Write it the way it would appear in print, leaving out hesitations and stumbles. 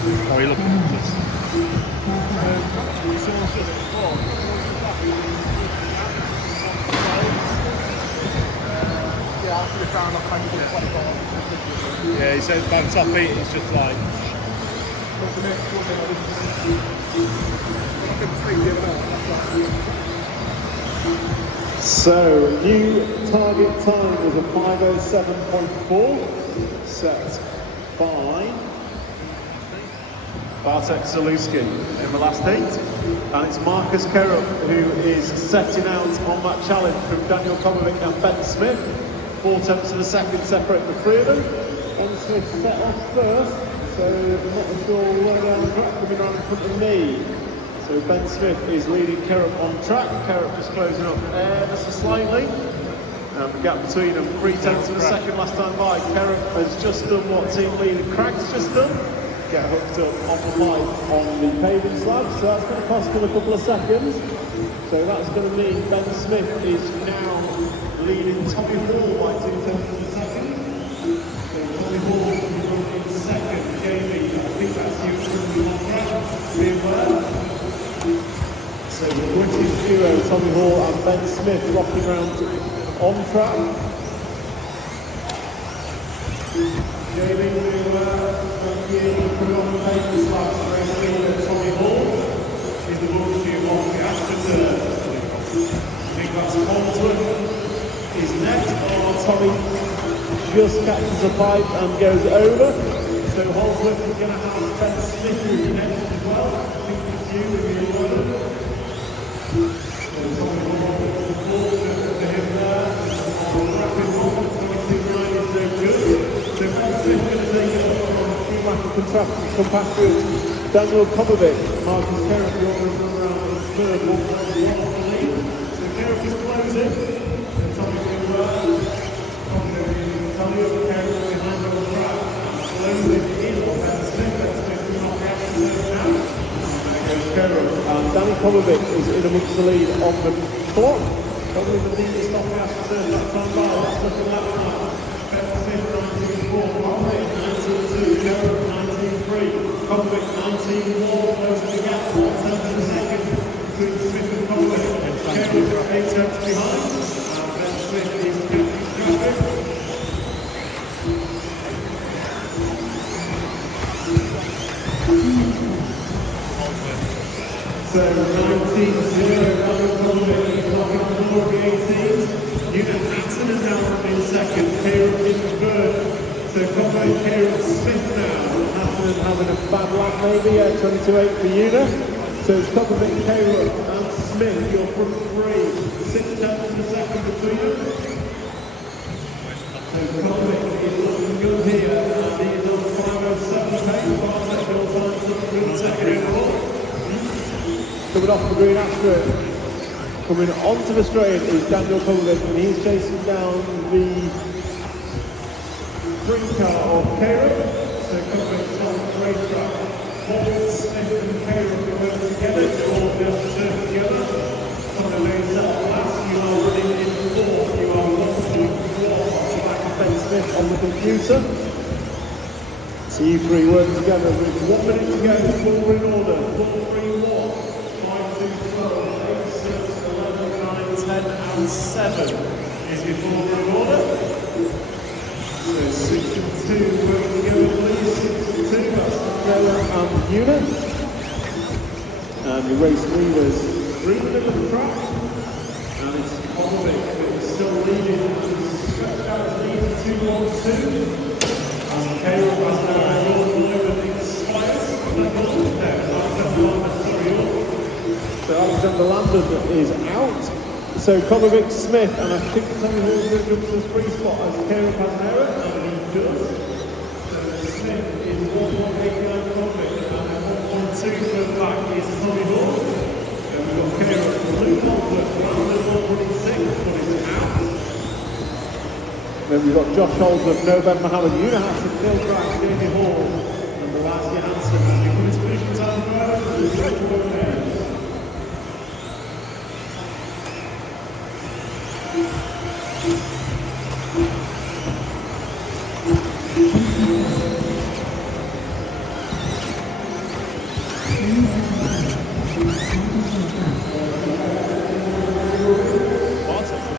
Or are you looking at this? Yeah, he said by the top eight, it's just like. So, new target time was a 5:07.4, set by Bartek Zaluski in the last heat. And it's Marcus Kerup who is setting out on that challenge from Daniel Kobbevik and Ben Smith. 4 tenths of a second separate the three of them. Ben Smith set off first, so I'm not sure where down the track coming around in front of me. So Ben Smith is leading Kerup on track. Kerup just closing up ever so slightly. And the gap between them, 3 tenths of a second last time by. Kerup has just done what team leader Craig's just done. Get hooked up on the pipe on the paving slab, so that's going to cost him a couple of seconds. So that's going to mean Ben Smith is now leading Tommy Hall by 2 tenths of a second. So Tommy Hall in second. Jamie, I think that's you from the track. Being well. So the British duo, Tommy Hall and Ben Smith, rocking around on track. Jamie, doing well. Put on the paper slabs, race leader Tommy Hall is the British on the afterturn. I think that's Holdsworth is next. Oh, Tommy just catches a pipe and goes over. So Holdsworth is going to have Ben Smith who's next as well. I think it's you if you're one. So Tommy Hall gets the ball to him there. Rapid one, 22.9 is no good. So Ben Smith going to take it up from Schumacher compatriot Daniel Kobbevik. Marcus Kerup, you're going to run around in third, 1.1 off the lead. So Kerup is closing. And Tommy's doing well. Tommy's Kerup behind on the track. Closing in on Ben Smith. Ben Smith will not get to now. Kerup and Danny Kobbevik is in amongst the lead on the clock. Probably the deepest off the afterturn that time by. Let's look at that now. Ben Smith 19.4, Kobbevik 19.2, Kerup 19.3, Kobbevik 19.1, closing the gap 1 tenth of a second between Smith and Kobbevik. Kerup 8 tenths behind, and Ben Smith is catching traffic. So 19.0, Daniel Kobbevik is knocking on the door of the 18s. Unit Hatton is now in second, Kerup in third. So Kobbevik, Kerup, Smith now. Hatton having a bad lap maybe, 22.8 for Unit. So it's Kobbevik, Kerup and Smith, your front three. 6 tenths of a second between them. So Kobbevik is looking good here, and he is on 5:07 pace. Bartek will find something good second overall. Coming off the green after it, coming onto the straight is Daniel Kobbevik, and he's chasing down the sprint car of Kerup. So Kobbevik on the racetrack. Hall, Smith and Kerup are working together, all the afterturn together. Some of those last, you are running in fourth, you are 1.4 off the back of Ben Smith on the computer. So you three work together with 1 minute to go, 4 in order, 4-3-1. 5, 2, 12, 8, 6, 11, 9, 10 and 7 is before the order. So 6 and 2 working together please, 6 and 2, that's Kerup and Unit. And the race leaders through the middle of the track. And it's Kobbevik who is still leading, stretched out his lead to 2-1-2. And Kerup has now rolled over the spires. So Alexander Landon is out. So Kobbevik, Smith, and I think Tommy Hall's going to jump to the free spot as Kerup has an error, and he does. So Smith is 1.89 Kobbevik, and 1.2 further back is Tommy Hall. And we've got Kerup, Blue Holdsworth, Landon 1.6, but he's out. Then we've got Josh Holdsworth, November Howard, Unihassen, Phil Craig, Jamie Hall, and the last Johansson. And we come to finishing time for